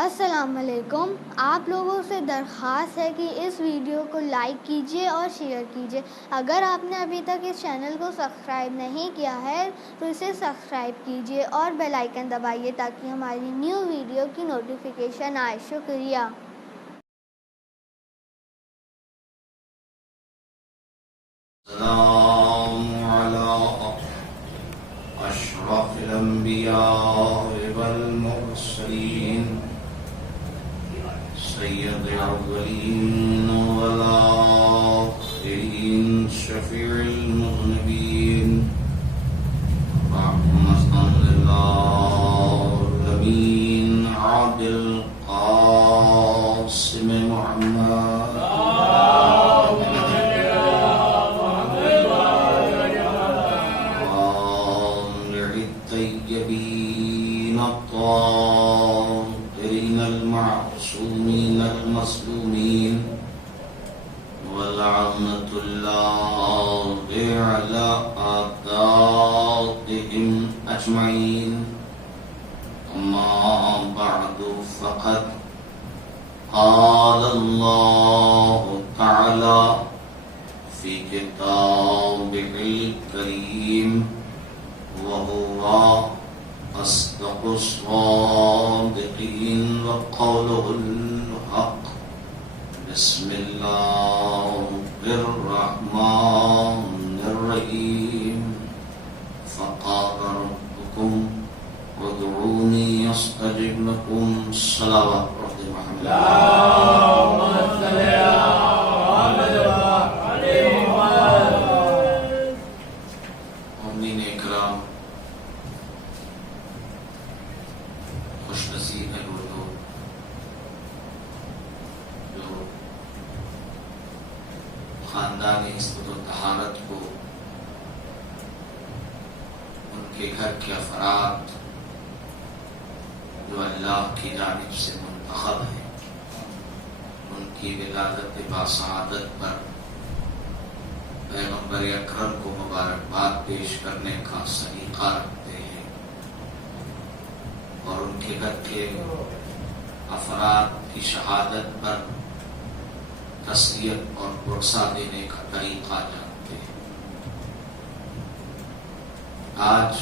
السلام علیکم. آپ لوگوں سے درخواست ہے کہ اس ویڈیو کو لائک کیجیے اور شیئر کیجیے. اگر آپ نے ابھی تک اس چینل کو سبسکرائب نہیں کیا ہے تو اسے سبسکرائب کیجیے اور بیل آئیکن دبائیے تاکہ ہماری نیو ویڈیو کی نوٹیفیکیشن آئے. شکریہ. السلام علی اشرف الانبیاء والمرسلین سید الاولین والآخرین شفیع المذنبین رحمة للعالمین عبد القاسم محمد الطاهرين المعصومين المظلومين ولعنة الله على أعدائهم أجمعين. أما بعد فقد قال الله تعالى في كتابه الكريم وهو أصدق الصادقين وقوله الحق. بسم الله الرحمن الرحيم. فقال ربكم ادعوني أستجب لكم. صلوات رب محمد. اللهم صل على محمد وعلى محمد. مومنین اکرام، خوش نصیب ہے وہ لوگ جو خاندان عصمت و طہارت کو ان کے گھر کے افراد جو اللہ کی جانب سے منتخب ہیں ان کی ولادت باسعادت پر پیغمبر اکرم کو مبارکباد پیش کرنے کا سلیقہ رکھتے ہیں اور ان کے گھر کے افراد کی شہادت پر تسلیت اور پرسہ دینے کا طریقہ جانتے ہیں. آج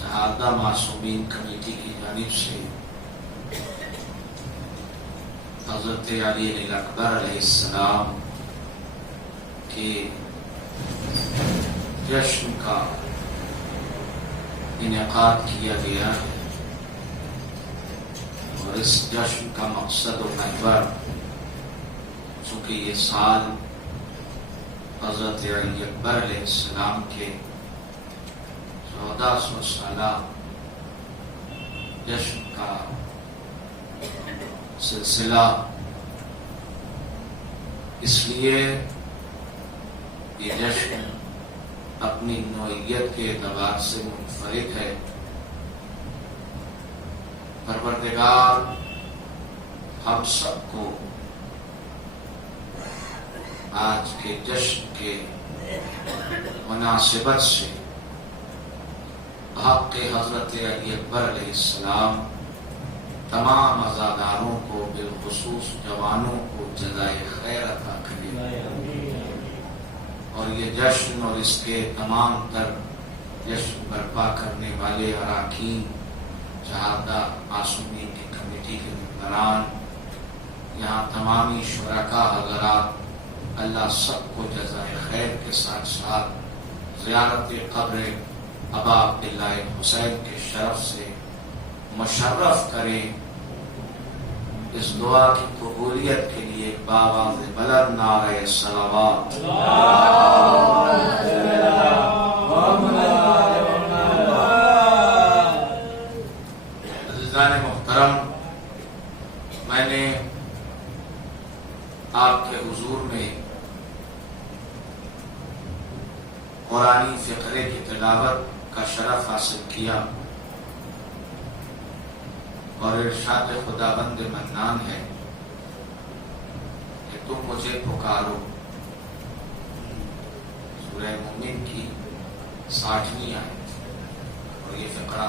شہادہ معصومین کمیٹی کی جانب سے حضرت علی اکبر علیہ السلام کے جشن کا انعقاد کیا گیا ہے اور اس جشن کا مقصد و محور چونکہ یہ سال حضرت علی اکبر علیہ السلام کے 1400 سالہ جشن کا سلسلہ اس لیے یہ جشن اپنی نوعیت کے اعتبار سے منفرد ہے. پروردگار ہم سب کو آج کے جشن کے مناسبت سے حق کے حضرت علی اکبر علیہ السلام تمام عزاداروں کو بالخصوص جوانوں کو جزائے خیر عطا کرے اور یہ جشن اور اس کے تمام تر جشن برپا کرنے والے اراکین شہادہ معصومین کی کمیٹی کے ممبران یہاں تمامی شرکاء حضرات اللہ سب کو جزائے خیر کے ساتھ ساتھ زیارت قبر ابا عبداللہ حسین کے شرف سے مشرف کریں. اس دعا کی قبولیت کے لیے بآواز بلند نعرہ صلوات. عزیزان محترم، میں نے آپ کے حضور میں قرآنی فقرے کی تلاوت کا شرف حاصل کیا اور ارشاد خداوند منان ہے کہ تم مجھے پکارو. سورہ مومن کی 60ویں آیت اور یہ فقرہ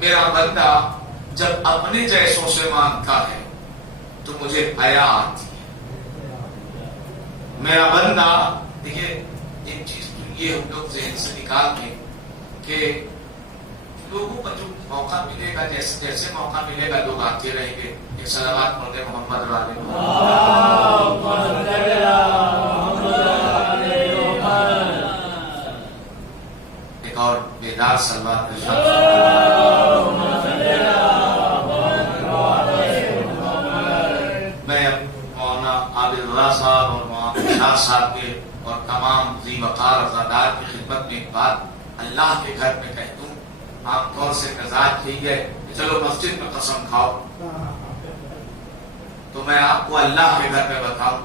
میرا بندہ جب اپنے جیسوں سے مانگتا ہے تو مجھے حیا آتی ہے. میرا بندہ دیکھیے ایک چیز یہ ہم لوگ ذہن سے نکال دیں کہ لوگوں کو جو موقع ملے گا جیسے جیسے موقع ملے گا لوگ آتے رہیں گے. ایک صلوات پڑھ دیں محمد والے. ایک اور بیدار صلوات میں مولانا عابد اللہ صاحب اور مولانا شاہ صاحب کے اور تمام ذی وقار ازادار کی خدمت میں ایک بات اللہ کے گھر میں کہہ دوں. عام طور سے مزاج یہی ہے کہ چلو مسجد میں قسم کھاؤ, تو میں آپ کو اللہ کے گھر میں بتاؤں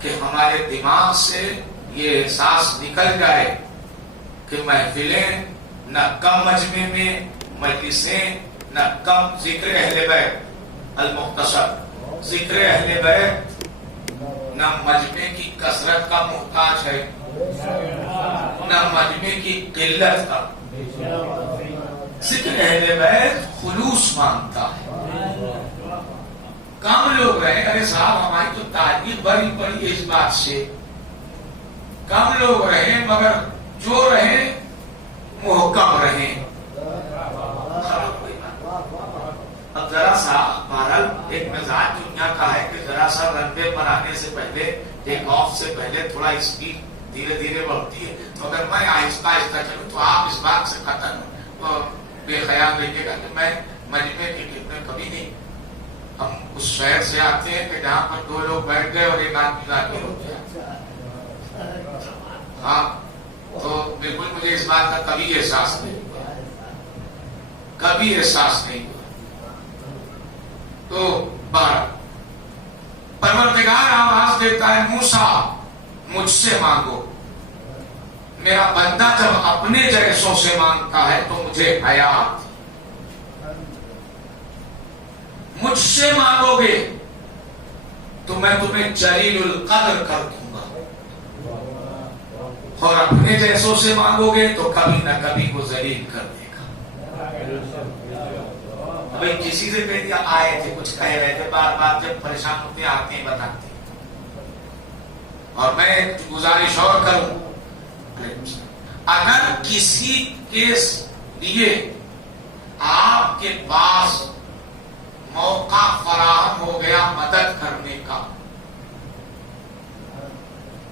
کہ ہمارے دماغ سے یہ احساس نکل جائے کہ محفلیں نہ کم مجمع میں, مجلسیں نہ کم ذکر اہل بیت المختصر, ذکر اہل بیت نہ مجمع کی کثرت کا محتاج ہے نہ مجمع کی قلت کا. ذکر اہل بیت خلوص مانگتا ہے. کم لوگ رہے, ارے صاحب ہماری تو تعریف بڑی پڑی ہے اس بات سے, کم لوگ رہے مگر جو رہے محکم رہے. اب ذرا سا بہرحال ایک مزاج دنیا کا ہے کہ ذرا سا رنبے پر آنے سے پہلے ٹیک آف سے پہلے تھوڑا اسپیڈ دھیرے دھیرے بڑھتی ہے. مگر میں آہستہ آہستہ چلوں تو آپ اس بات سے قطعاً بے خیال رہیے گا کہ میں مجمع کی خدمت کبھی نہیں. ہم اس شہر سے آتے ہیں کہ جہاں پر دو لوگ بیٹھ گئے اور ایک آدمی جا کے رک گیا. ہاں تو بالکل مجھے اس بات کا کبھی احساس نہیں ہوا, کبھی احساس نہیں ہوا. تو پروردگار آواز دیتا ہے موسیٰ مجھ سے مانگو. میرا بندہ جب اپنے جیسوں سے مانگتا ہے تو مجھے حیا آتی. مجھ سے مانگو گے تو میں تمہیں جلیل القدر کر دوں گا, اور اپنے جیسوں سے مانگو گے تو کبھی نہ کبھی وہ ذلیل کر دے گا. بھائی کسی سے کہہ دیا آئے تھے کچھ کہہ رہے تھے, بار بار جب پریشان ہوتے آتے ہیں بتاتے ہیں. اور میں گزارش اور کروں, اگر کسی کے لیے آپ کے پاس موقع فراہم ہو گیا مدد کرنے کا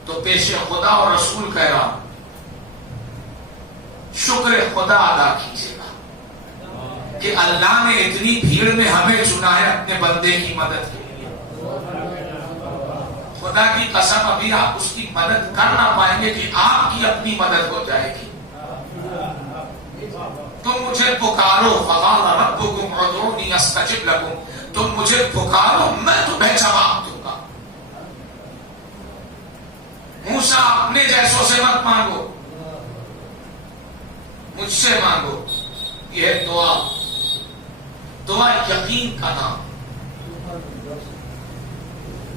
تو پیش خدا اور رسول کہہ رہا ہوں شکر خدا ادا کیجیے گا کہ اللہ نے اتنی بھیڑ میں ہمیں چنا ہے اپنے بندے کی مدد کے لیے. خدا کی قسم ابھی آپ اس کی مدد کر نہ پائیں گے کہ آپ کی اپنی مدد ہو جائے گی. تم مجھے پکارو فقال ربکم ادعونی استجب لکم, تم مجھے پکارو میں تمہیں جواب دوں گا. موسیٰ اپنے جیسوں سے مت مانگو, مجھ سے مانگو. یہ دعا, دعا یقین کا نام.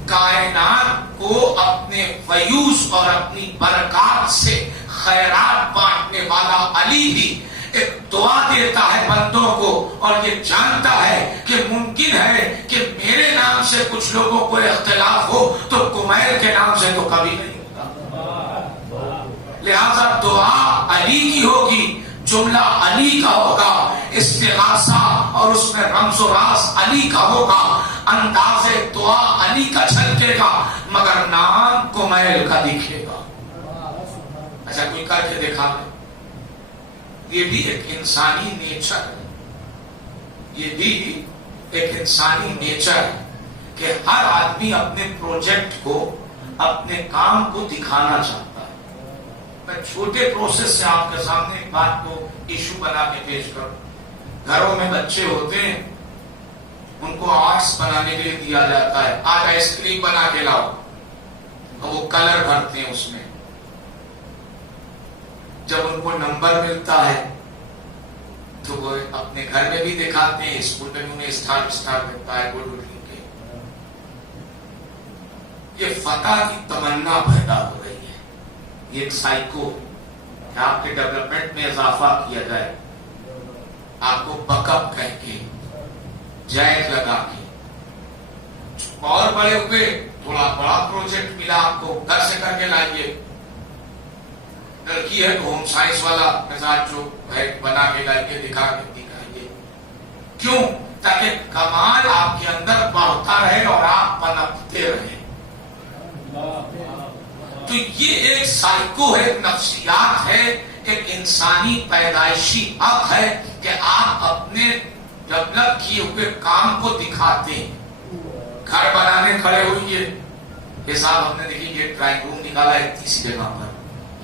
کائنات کو اپنے فیوز اور اپنی برکات سے خیرات بانٹنے والا علی بھی ایک دعا دیتا ہے بندوں کو, اور یہ جانتا ہے کہ ممکن ہے کہ میرے نام سے کچھ لوگوں کو اختلاف ہو تو کمیل کے نام سے تو کبھی نہیں ہوگا. لہذا دعا علی کی ہوگی, جملہ علی کا ہوگا, استغاثہ اور اس میں رمز و راز علی کا ہوگا, انداز دعا علی کا چھلکے گا مگر نام کمیل کا دکھے گا. اچھا کوئی کر کے دیکھا ہے, یہ بھی ایک انسانی نیچر ہے, یہ بھی ایک انسانی نیچر ہے کہ ہر آدمی اپنے پروجیکٹ کو, اپنے کام کو دکھانا چاہتا ہے. میں چھوٹے پروسیس سے آپ کے سامنے ایک بات کو ایشو بنا کے پیش کروں. گھروں میں بچے ہوتے ہیں, ان کو آرٹس بنانے کے لیے دیا جاتا ہے, آج آئس کریم بنا کے لاؤ, اور وہ کلر بھرتے ہیں اس میں. جب ان کو نمبر ملتا ہے تو وہ اپنے گھر میں بھی دکھاتے ہیں, اسکول میں بھی انہیں اسٹار ملتا ہے, گڈ کے. یہ فتح کی تمنا پیدا ہو رہی ہے, یہ ایک سائیکو کہ آپ کے ڈیولپمنٹ میں اضافہ کیا جائے. آپ کو بک اپ کہہ کے جیک لگا کے اور بڑے ہوئے تھوڑا بڑا پروجیکٹ ملا آپ کو، گھر سے کر کے لائیے. لڑکی ہے تو ہوم سائنس والا مزاج جو ہے بنا کے لائیے، دکھا کے دکھائیے. کیوں؟ تاکہ کمال آپ کے اندر بڑھتا رہے اور آپ پنپتے رہے. تو یہ ایک سائیکو ہے، نفسیات ہے، ایک انسانی پیدائشی حق ہے کہ آپ اپنے ڈیولپ کیے ہوئے کام کو دکھاتے ہیں. گھر بنانے کھڑے ہوئیے، یہ صاحب ہم نے دیکھی یہ ڈرائنگ روم نکالا ہے تیسری جگہ پر،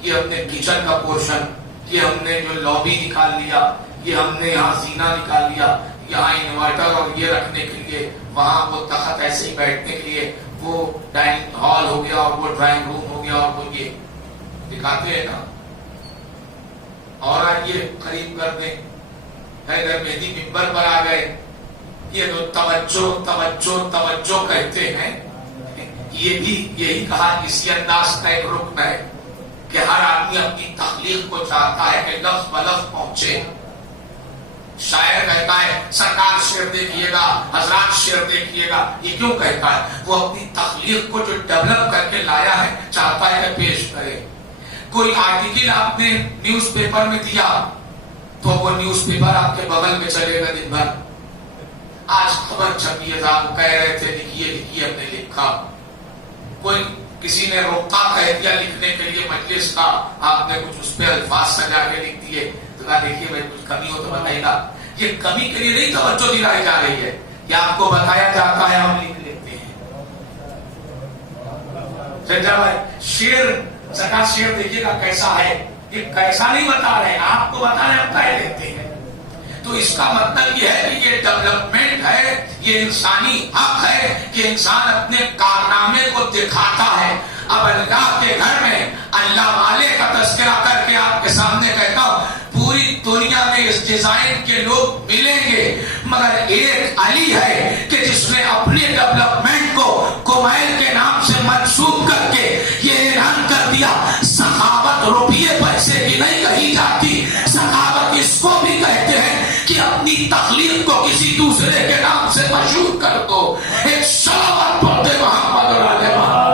یہ ہم نے کچن کا پورشن، یہ ہم نے جو لابی نکال لیا، یہ ہم نے یہاں زینہ نکال لیا، یہاں انورٹر اور یہ رکھنے کے لیے، وہاں وہ تخت ایسے ہی بیٹھنے کے لیے، وہ ڈائننگ ہال ہو گیا اور وہ ڈرائنگ روم ہو گیا اور وہ یہ دکھاتے ہیں نا. اور آئیے قریب کر دیں، حیدر مہدی ممبر پر آ گئے، یہ جو توجہ توجہ توجہ کہتے ہیں، یہ بھی یہی کہا اسی انداز کا ایک رکن ہے کہ ہر آدمی اپنی تخلیق کو چاہتا ہے کہ لفظ بلفظ پہنچے. شاعر کہتا ہے سرکار شعر دیکھیے گا، حضرات شعر دیکھیے گا. یہ کیوں کہتا ہے؟ وہ اپنی تخلیق کو جو ڈیولپ کر کے لایا ہے چاہتا ہے کہ پیش کرے. کوئی آرٹیکل آپ نے نیوز پیپر میں دیا تو وہ نیوز پیپر آپ کے بغل میں چلے گا دن بھر. آج خبر چھپی ہے، آپ کہہ رہے تھے لکھیے لکھیے، ہم نے لکھا. کوئی کسی نے روکا کہہ دیا لکھنے کے لیے مجلس کا، آپ نے کچھ اس پہ الفاظ سجا کے لکھ دیے تو کہا دیکھیے بھائی کچھ کمی ہو تو بتائیے گا. یہ کمی کے لیے نہیں توجہ دلائی جا رہی ہے، یہ آپ کو بتایا جاتا ہے، ہم لکھ لیتے ہیں. شعر سرکار شعر دیکھیے گا کیسا ہے، یہ کیسا نہیں بتا رہے، آپ کو بتا رہے ہم کہہ دیتے ہیں. تو اس کا مطلب یہ ہے کہ یہ ڈیولپمنٹ ہے، یہ انسانی حق ہے کہ انسان اپنے کارنامے کو دکھاتا ہے. اب اللہ کے گھر میں اللہ والے کا تذکرہ کر کے آپ کے سامنے کہتا ہوں، پوری دنیا میں اس ڈیزائن کے لوگ ملیں گے، مگر ایک علی ہے کہ جس نے اپنے ڈیولپمنٹ کو کمیل کے نام سے منسوب کر کے یہ اعلان کر دیا سخاوت روپیے پیسے کی نہیں کہی جاتی، سخاوت اس کو بھی کہتے ہیں کہ اپنی تخلیق کو کسی دوسرے کے نام سے مشہور کر دو. ایک صلوات پڑھتے محمد اور آل محمد.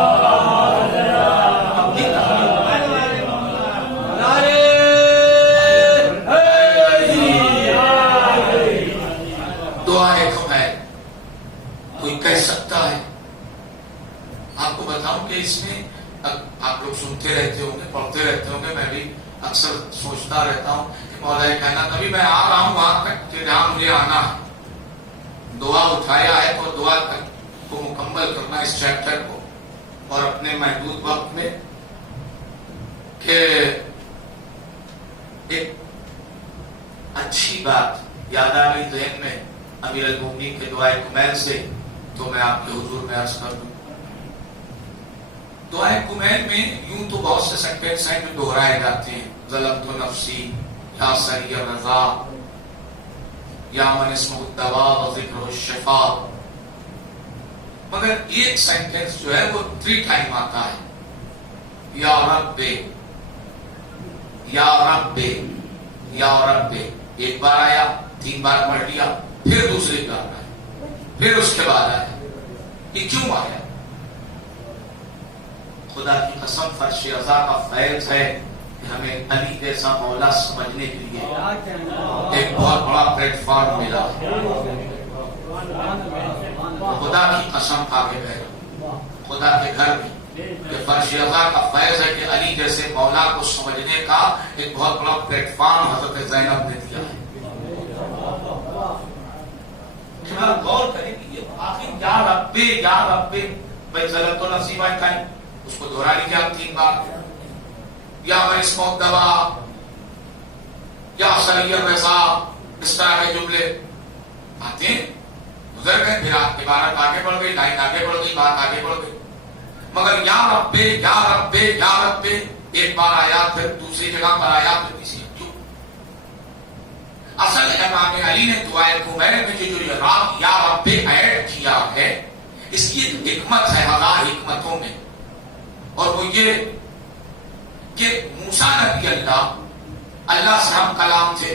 دعائے کمیل کوئی کہہ سکتا ہے؟ آپ کو بتاؤں کہ اس میں آپ لوگ سنتے رہتے ہوں گے، پڑھتے رہتے ہوں گے، میں بھی اکثر سوچتا رہتا ہوں کہ مولا کہنا کبھی میں آ رہا ہوں وہاں تک کہ جہاں مجھے آنا ہے. دعا اٹھایا ہے تو دعا تک کو مکمل کرنا اس چیپٹر کو، اور اپنے محدود وقت میں کہ ایک اچھی بات یاد آ گئی ذہن میں امیر المومنین کے دعائے کمیل سے، تو میں آپ کے حضور میں عرض کر دوں. دعائے کمیل میں یوں تو بہت سے سینٹینس ہیں جو دہرائے جاتے ہیں، ظلمت نفسی، یا سری رضا، یا من اسمہ الدوا و ذکر الشفا. مگر ایک سینٹینس جو ہے وہ 3 ٹائم آتا ہے، یا رب یا رب یا رب. ایک بار آیا، 3 بار پڑھ لیا، پھر دوسری بار آیا، پھر اس کے بعد آیا. یہ کیوں آیا؟ خدا کی قسم فرش رضا کا فیض ہے کہ ہمیں علی جیسا مولا سمجھنے کے لیے ایک بہت بڑا پلیٹ فارم ملا. خدا کی قسم کھا کے کہہ خدا کے گھر میں کہ فرش رضا کا فیض ہے کہ علی جیسے مولا کو سمجھنے کا ایک بہت بڑا پلیٹ فارم حضرت زینب نے دیا ہے. غور کریں کہ یہ آخر یا رب بھائی ظلمت و نفسی بات کہیں اس کو دہرا لیجیے آپ 3 بار. یا میں اسمہ الدوا، یا سری رضا، اس طرح کے جملے آتے ہیں، گزر گئے، پھر آپ عبارت آگے بڑھ گئی، لائن آگے بڑھ گئی، بات آگے بڑھ گئی. مگر یا رب یا رب یا رب ایک بار آیا، پھر دوسری جگہ پر آیا، پھر تیسری. کیوں؟ اصل امام علی نے دعائے کمیل میں جو یا رب ایڈ کیا ہے، اس کی ایک حکمت ہے 1000 حکمتوں میں، اور وہ یہ کہ موسیٰ نبی اللہ سے ہم کلام تھے،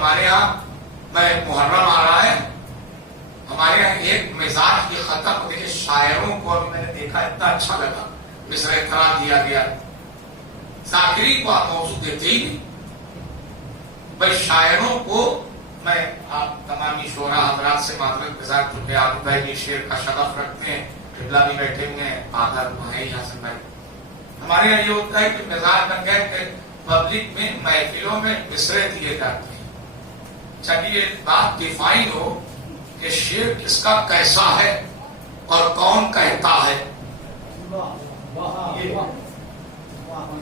ہمارے یہاں محرم آ رہا ہے، ہمارے یہاں ایک مزاج کی ختم دیکھے شاعروں کو ابھی میں نے دیکھا اتنا اچھا لگا، مصرع اقرا دیا گیا، ذاکرین کو آپ موضوع دیتے ہی نہیں بھائی، شاعروں کو میں آپ تمامی شعراء حضرات سے معذرت گزار چونکہ عابد بھائی بھی شعر کا شغف رکھتے ہیں، قبلہ بھی بیٹھے ہوئے ہیں، آدھر ہے یہاں سے میں ہمارے یہاں یہ ہوتا ہے کہ مزاج بن گئے کہ پبلک میں محفلوں میں مصرع دیے جاتے ہیں، چاہیے یہ بات ڈیفائن ہو کہ شعر کس کا کیسا ہے اور کون کہتا ہے،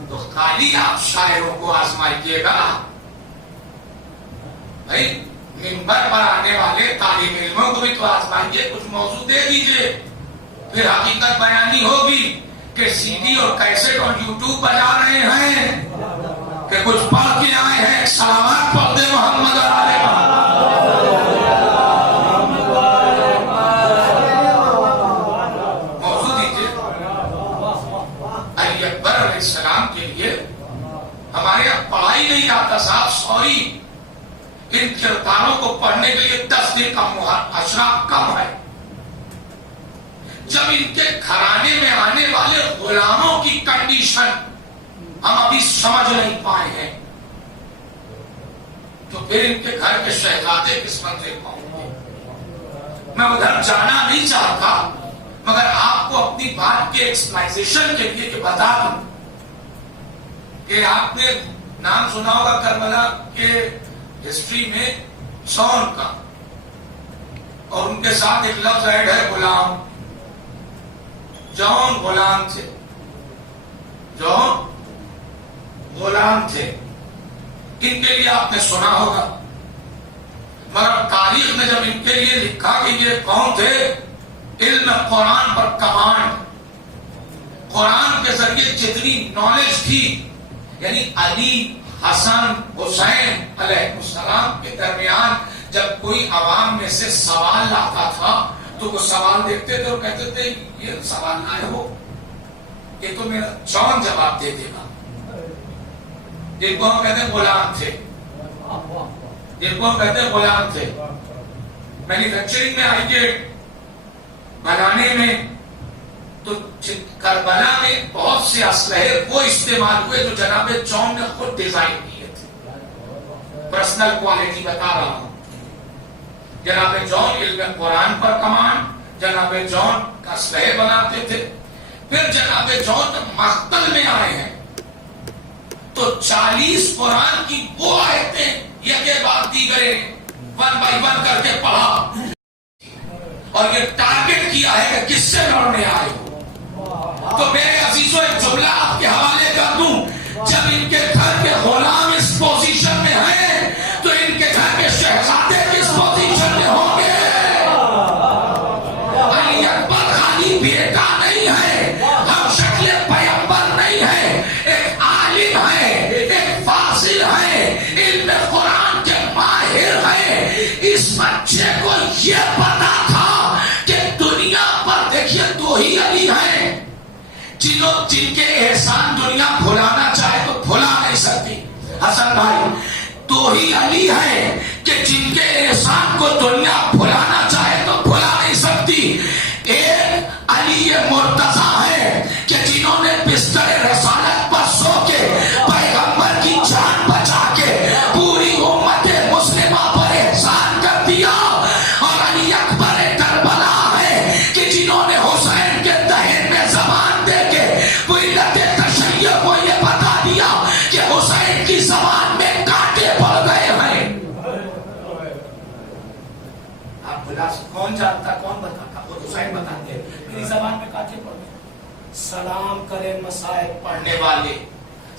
تو خالی آپ شاعروں کو آزمائیے گا بھائی، منبر پر آنے والے طالب علموں کو بھی تو آزمائیے، کچھ موضوع دے دیجئے، پھر حقیقت بیانی ہوگی کہ سی ڈی اور کیسٹ اور یوٹیوب بجا رہے ہیں کہ کچھ پڑھ کے آئے ہیں، سلامات پڑھ دے محمد اور آل موضوع دیجئے۔ علی اکبر علیہ السلام کے لیے ہمارے یہاں پڑھائی نہیں آتا صاحب، سوری، ان کرداروں کو پڑھنے کے لیے 10 دن کا اشراق کم ہے۔ جب ان کے گھرانے میں آنے والے غلاموں کی کنڈیشن ہم ابھی سمجھ نہیں پائے ہیں، تو پھر ان کے گھر کے شہزادے کس منزل پہنچ گے؟ میں ادھر جانا نہیں چاہتا، مگر آپ کو اپنی بات کے ایکسپلائزیشن کے لیے کہ بتا دوں کہ آپ نے نام سنا ہوگا کربلا کے ہسٹری میں جون کا، اور ان کے ساتھ ایک لفظ ایڈ ہے غلام، جون غلام تھے، جون غلام تھے، ان کے لیے آپ نے سنا ہوگا، مگر تاریخ میں جب ان کے لیے لکھا کہ یہ کون تھے، علم قرآن پر کمانڈ، قرآن کے ذریعے جتنی نالج تھی، یعنی علی حسن حسین علیہ السلام کے درمیان جب کوئی عوام میں سے سوال لاتا تھا تو وہ سوال دیکھتے تھے اور کہتے تھے یہ سوال نہ ہو، یہ تو میرا جون جواب دے دے گا، جن کو ہم کہتے ہیں غلام تھے، جن کو ہم کہتے ہیں غلام تھے۔ مینوفیکچرنگ میں آئیے، بنانے میں، تو کربلا میں بہت سے اسلحے وہ استعمال ہوئے جو جناب جون نے خود ڈیزائن کیے تھے، پرسنل کوالٹی بتا رہا ہوں۔ جناب جون علم قرآن پر کمانڈ، جناب جون کا اسلحے بناتے تھے۔ پھر جناب جون مقتل میں آئے ہیں تو 40 قرآن کی وہ آیتیں یکے بعد دیگرے 1 بائی 1 کر کے پڑھا، اور یہ ٹارگٹ کیا ہے کہ کس سے لڑنے آئے ہو۔ تو میرے عزیزوں ایک جملہ آپ کے حوالے کر دوں، جب ان کے گھر کے غلام اس پوزیشن میں ہیں تو ان کے گھر کے شہزادے کس پوزیشن میں ہوں گے۔ علی اکبر خالی بیٹا نہیں ہے، ہم شکل پیغمبر نہیں ہے، ایک عالم ہے، ایک فاضل ہے، علم قرآن کے ماہر ہے۔ اس بچے کو یہ پتا تھا کہ دنیا پر دیکھیے 2 ہی علی ہیں جن کے احسان دنیا بھلانا چاہے تو بھلا نہیں سکتی۔ حسن بھائی 2 ہی علی ہیں کہ جن کے احسان کو دنیا بھلانا چاہے تو بھلا نہیں سکتی۔ ایک علی مرتضی ہے کہ جنہوں نے بستر رسالت پر سو کے پیغمبر کی جان بچا کے پوری امت مسلمہ پر احسان کر دیا، اور علی اکبر کربلا ہے کہ جنہوں نے حسین کے دہن میں زبان دے کے وحدت تشیع کو یہ بتا دیا کہ حسین کی زبان میں کانٹے پڑ گئے ہیں۔ آپ بلا کون جانتا، کون بتاتا، وہ حسین بتاتے، میری زبان میں کانٹے پڑ گئے۔ سلام کرے مسائل پڑھنے والے،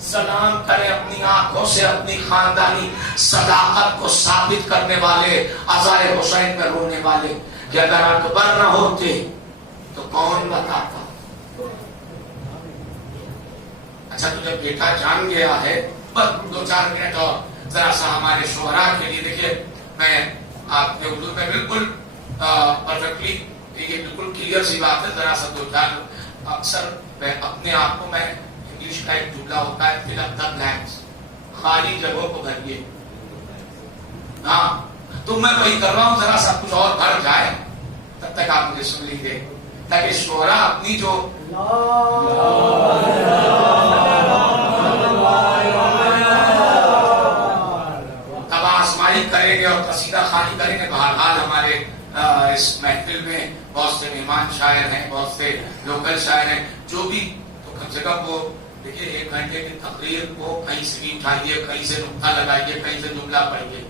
سلام کرے اپنی آنکھوں سے اپنی خاندانی صداقت کو ثابت کرنے والے، عزائے حسین میں رونے والے، کہ اگر اکبر نہ ہوتے تو کون بتاتا۔ اچھا تو جب بیٹا جان گیا ہے، بس 2-4 منٹ اور ذرا سا ہمارے شعراء کے لیے دیکھیے، میں آپ نے اردو میں بالکل پرفیکٹلی، یہ بالکل کلیئر سی بات ہے، ذرا سا 2-4 اکثر میں اپنے آپ کو، میں انگلش کا ایک جملہ ہوتا ہے فل اپ دی بلینکس، خالی جگہوں کو بھریے۔ ہاں تو میں وہی کر رہا ہوں، ذرا سا کچھ اور بڑھ جائے تب تک آپ مجھے سن لیجیے، تاکہ شعرا اپنی جو تب آسمائی کریں گے اور قصیدہ خوانی کریں گے۔ بہرحال ہمارے اس محفل میں بہت سے مہمان شاعر ہیں، بہت سے لوکل شاعر ہیں، جو بھی تو کم سے کم وہ دیکھیے 1 گھنٹے کی تقریر کو کہیں سے بھی اٹھائیے، کہیں سے نقطہ لگائیے، کہیں سے جملہ پڑھیے،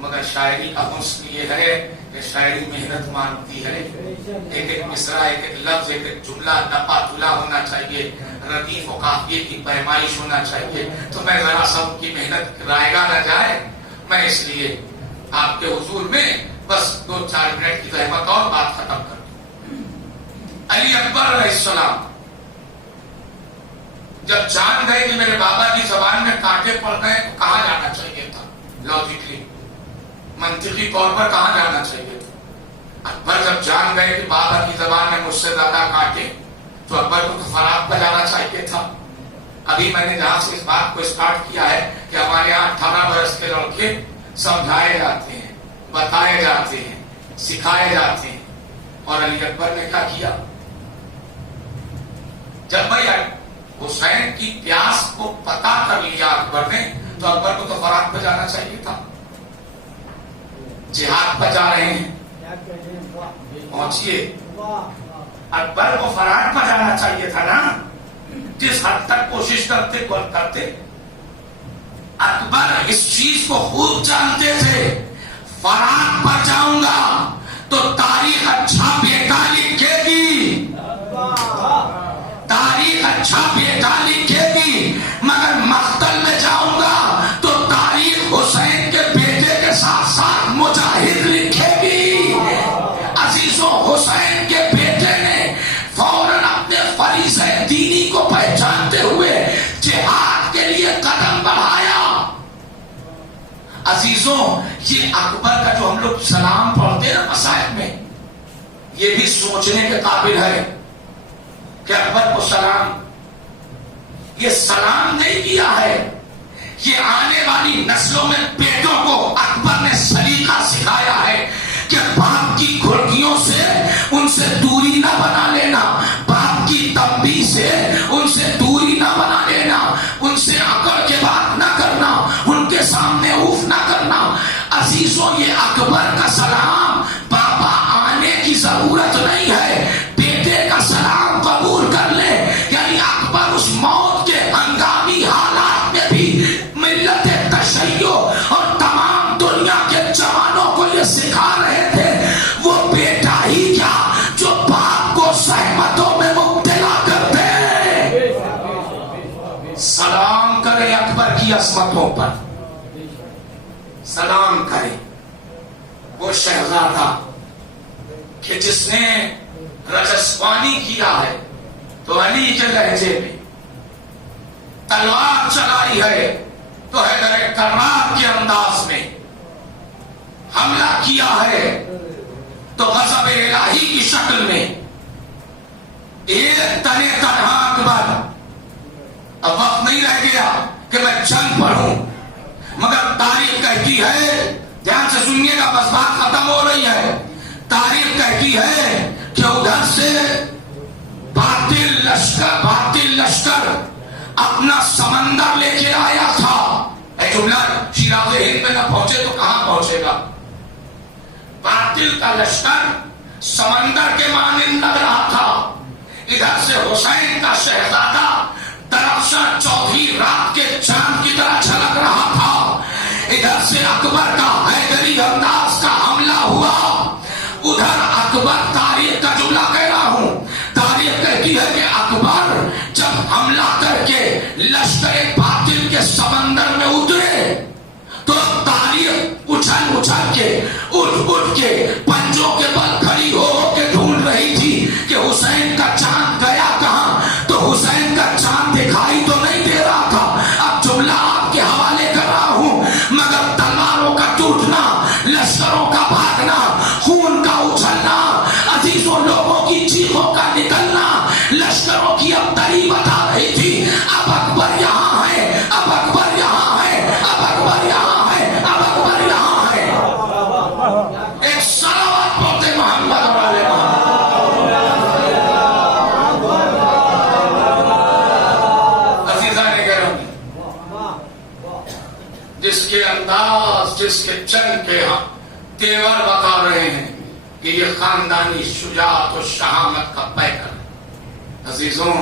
مگر شاعری کا حسن یہ ہے کہ شاعری محنت مانگتی ہے، ایک ایک مصرع، ایک ایک لفظ، ایک ایک جملہ نپا تلا ہونا چاہیے، ردیف و قافیے کی پیمائش ہونا چاہیے۔ تو میں ذرا سب کی محنت رائگاں نہ جائے، میں اس لیے آپ کے حضور میں بس 2-4 منٹ کی زحمت اور بات ختم کر دوں۔ علی اکبر علیہ السلام جب جان گئے کہ میرے بابا کی زبان میں کانٹے پڑ گئے تو کہاں جانا چاہیے تھا؟ لاجیکلی، منطقی طور پر کہاں جانا چاہیے تھا؟ اکبر جب جان گئے کہ بابا کی زبان میں مجھ سے زیادہ کانٹے، تو اکبر کو تو فرات پر جانا چاہیے تھا۔ ابھی میں نے جہاں سے اس بات کو اسٹارٹ کیا ہے کہ ہمارے یہاں 18 برس کے لڑکے سمجھائے جاتے ہیں، بتائے جاتے ہیں، سکھائے جاتے ہیں، اور علی اکبر نے کیا کیا؟ جب بھائی حسین کی پیاس کو پتا کر لیا اکبر نے، تو اکبر کو تو فرات پہ جانا چاہیے تھا۔ جہاد پہ جا رہے ہیں، پہنچیے، اکبر کو فرات پہ جانا چاہیے تھا نا، جس حد تک کوشش کرتے اکبر اس چیز کو خوب جانتے تھے، فرات پر جاؤں گا تو تاریخ اچھا بیٹا لکھے گی، تاریخ اچھا بیٹا لکھے گی، مگر مقتل میں جاؤں گا تو تاریخ حسین کے بیٹے کے ساتھ ساتھ مجاہد لکھے گی۔ عزیزوں، حسین کے بیٹے نے فوراً اپنے فریضہ دینی کو پہچانتے ہوئے جہاد کے لیے قدم بڑھایا۔ عزیزوں، یہ اکبر کا جو ہم لوگ سلام پڑھتے ہیں مصائب میں، یہ بھی سوچنے کے قابل ہے کہ اکبر کو سلام، یہ سلام نہیں کیا ہے، یہ آنے والی نسلوں میں بیٹوں کو اکبر نے سلیقہ سکھایا ہے کہ باپ کی گھڑکیوں سے ان سے دوری نہ بنا لینا، باپ کی تنبیہ سے ان سے دوری نہ بنا لینا، ان سے اکڑ کے بات نہ کرنا، ان کے سامنے اوف نہ کرنا۔ عزیزوں، یہ اکبر کا سلام، بابا آنے کی ضرورت نہیں ہے، بیٹے کا سلام قبول کر لے۔ یعنی اکبر اس موت کے ہنگامی حالات میں بھی ملت تشیع اور تمام دنیا کے جوانوں کو یہ سکھا رہے تھے، وہ بیٹا ہی کیا جو باپ کو زحمتوں میں مبتلا کر دے۔ سلام کرے اکبر کی عظمتوں پر، سلام کرے وہ شہزادہ کہ جس نے رجسوانی کیا ہے تو علی کے لہجے میں، تلوار چلائی ہے تو حیدر کرار کے انداز میں، حملہ کیا ہے تو غضب الہی کی شکل میں۔ ایک تنے تنہا اکبر، اب وقت نہیں رہ گیا کہ میں جنگ پڑھوں، مگر تاریخ کہتی ہے، دھیان سے سنیے گا، بس بات ختم ہو رہی ہے، تاریخ کہتی ہے کہ ادھر سے باطل لشکر اپنا سمندر لے کے آیا تھا۔ اے جملہ شیراز ہند میں نہ پہنچے تو کہاں پہنچے گا؟ باطل کا لشکر سمندر کے مانند لگ رہا تھا، ادھر سے حسین کا شہزادہ درخشاں چوتھی رات کے چاند کی طرح چھلک رہا تھا، ادھر سے اکبر کا حیدری انداز کا حملہ ہوا، ادھر اکبر، تاریخ کا جملہ کہہ رہا ہوں، تاریخ کہتی ہے کہ اکبر جب حملہ کر کے لشکر باطل کے سمندر میں اترے تو تاریخ اچھل کے اٹھ کے پنجوں کے بل کھڑی ہو کے ڈھونڈ رہی تھی کہ حسین کا چاند گیا کہاں، تو حسین کا چاند دکھائی تو نہیں دے رہا تھا۔ اب جملہ آپ کے حوالے کر رہا ہوں، مگر تلواروں کا ٹوٹنا، لشکروں کا بھاگنا، خون کا اچھلنا، عزیزوں لوگوں کی چیخوں کا نکلنا، لشکروں کی ابتری بتا رہی تھی اب اکبر یہاں ہے، اب اکبر یہاں ہے، اب اکبر یہاں ہے، اب اکبر یہاں ہے۔ جس کے انداز، جس کے چن کے ہاں تیور بتا رہے ہیں کہ یہ خاندانی شجاعت و شہامت کا پیکر ہے۔ عزیزوں،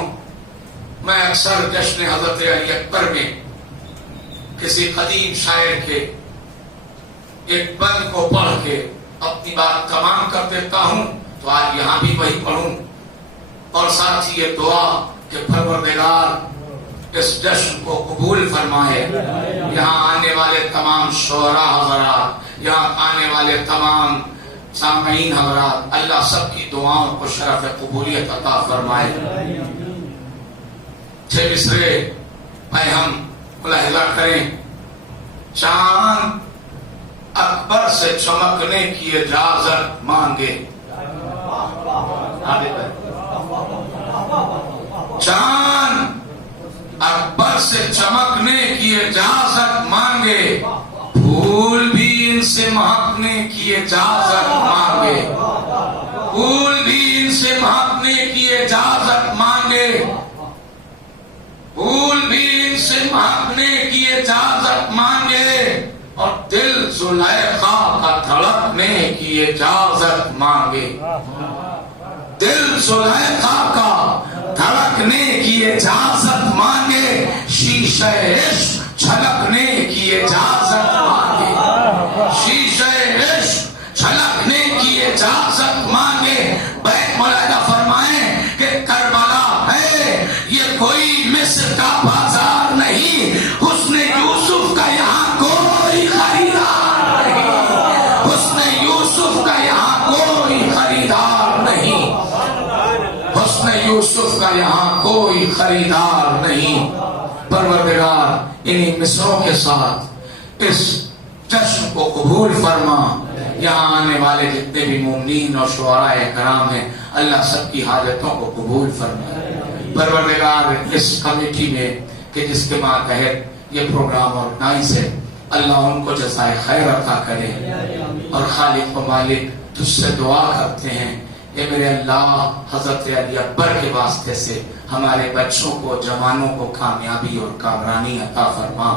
میں اکثر جشن حضرت علی اکبر میں کسی قدیم شاعر کے ایک بند کو پڑھ کے اپنی بات تمام کر دیتا ہوں، تو آج یہاں بھی وہی پڑھوں، اور ساتھ ہی یہ دعا کہ پروردگار اس جشن کو قبول فرمائے۔ یہاں آنے والے تمام شعراء حضرات، یہاں آنے والے تمام سامعین حضرات، اللہ سب کی دعاؤں کو شرف قبولیت عطا فرمائے۔ 6 مصرے میں ہم ملاحظہ کریں۔ چاند اکبر سے چمکنے کی اجازت مانگے، چاند اکبر سے چمکنے کی اجازت مانگے، پھول بھی ان سے مہکنے کی اجازت مانگے، پھول بھی ان سے مہکنے کی اجازت مانگے، پھول بھی ان سے مہکنے کی اجازت مانگے، اور دل زلیخا کا دھڑکنے کی اجازت مانگے، دل زلیخا کا دھڑکنے کی اجازت مانگے، شیشہ عشق چھلکنے کی اجازت مانگے، شیشہ عشق چھلکنے کی اجازت مانگے۔ بیت ملاحظہ فرمائیں کہ کربلا ہے یہ کوئی مصر کا بازار نہیں، حسن یوسف کا یہاں کوئی خریدار نہیں، حسن یوسف کا یہاں کوئی خریدار نہیں، حسن یوسف کا یہاں کوئی خریدار نہیں۔ پروردگار انہی مصروں کے ساتھ اس جشن کو قبول فرما۔ یہاں آنے والے جتنے بھی مومنین اور شعراء کرام ہیں، اللہ سب کی حاجتوں کو قبول فرمائے۔ پروردگار اس کمیٹی میں کہ جس کے ماتحت یہ پروگرام آرگنائز ہے، اللہ ان کو جزائے خیر عطا کرے، اور خالق و مالک تجھ سے دعا کرتے ہیں، اے میرے اللہ، حضرت علی اکبر کے واسطے سے ہمارے بچوں کو، جوانوں کو کامیابی اور کامرانی عطا فرما۔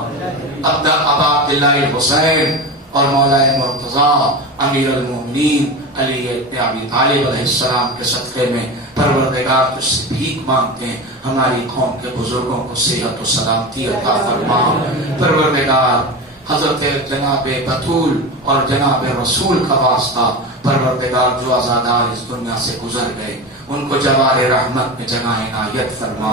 ابا عبداللہ حسین اور مولا مرتضیٰ امیر المومنین علی ابن ابی طالب علیہ السلام کے صدقے میں پروردگار تجھ سے بھیک مانگتے ہیں، ہماری قوم کے بزرگوں کو صحت و سلامتی عطا فرما۔ پروردگار حضرت جناب بطول اور جناب رسول کا واسطہ، پروردگار جو عزادار اس دنیا سے گزر گئے ان کو جوار رحمت میں جگہ عنایت فرما۔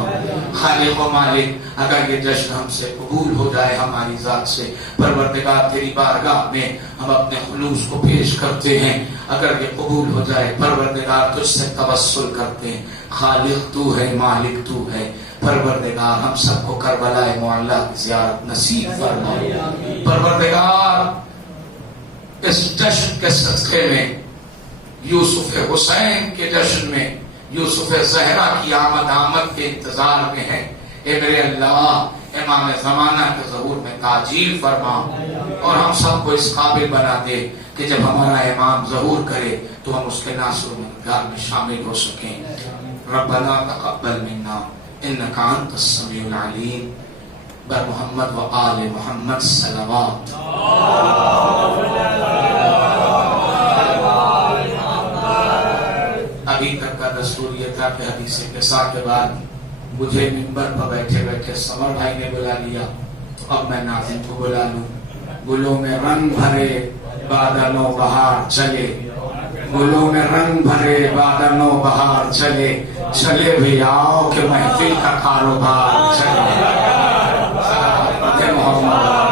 خالق و مالک اگر یہ جشن ہم سے قبول ہو جائے ہماری ذات سے، پروردگار تیری بارگاہ میں ہم اپنے خلوص کو پیش کرتے ہیں، اگر یہ قبول ہو جائے پروردگار تجھ سے توسل کرتے ہیں، خالق تو ہے، مالک تو ہے، پروردگار ہم سب کو کربلا معلیٰ کی زیارت نصیب فرما۔ پروردگار اس جشن کے صدقے میں، یوسف حسین کے جشن میں، یوسف زہرا کی آمد کے انتظار میں ہے، اے میرے اللہ امام زمانہ کے ظہور میں تعجیل فرما، اور ہم سب کو اس قابل بنا دے کہ جب ہمارا امام ظہور کرے تو ہم اس کے ناصر و مددگار میں شامل ہو سکیں۔ ربنا تقبل منا انک انت السمیع العلیم، بر محمد و آل محمد صلوات۔ ابھی تک کا دستور یہ تھا کہ حدیث قصہ کے بعد مجھے منبر پر بیٹھے بیٹھے سمر بھائی نے بلا لیا، تو اب میں ناظم کو بلا لوں۔ گلوں میں رنگ بھرے بادل و بہار چلے، گلوں میں رنگ بھرے بادل و بہار چلے، چلے بھی آؤ کہ محفل کا کاروبار چلے۔ محمد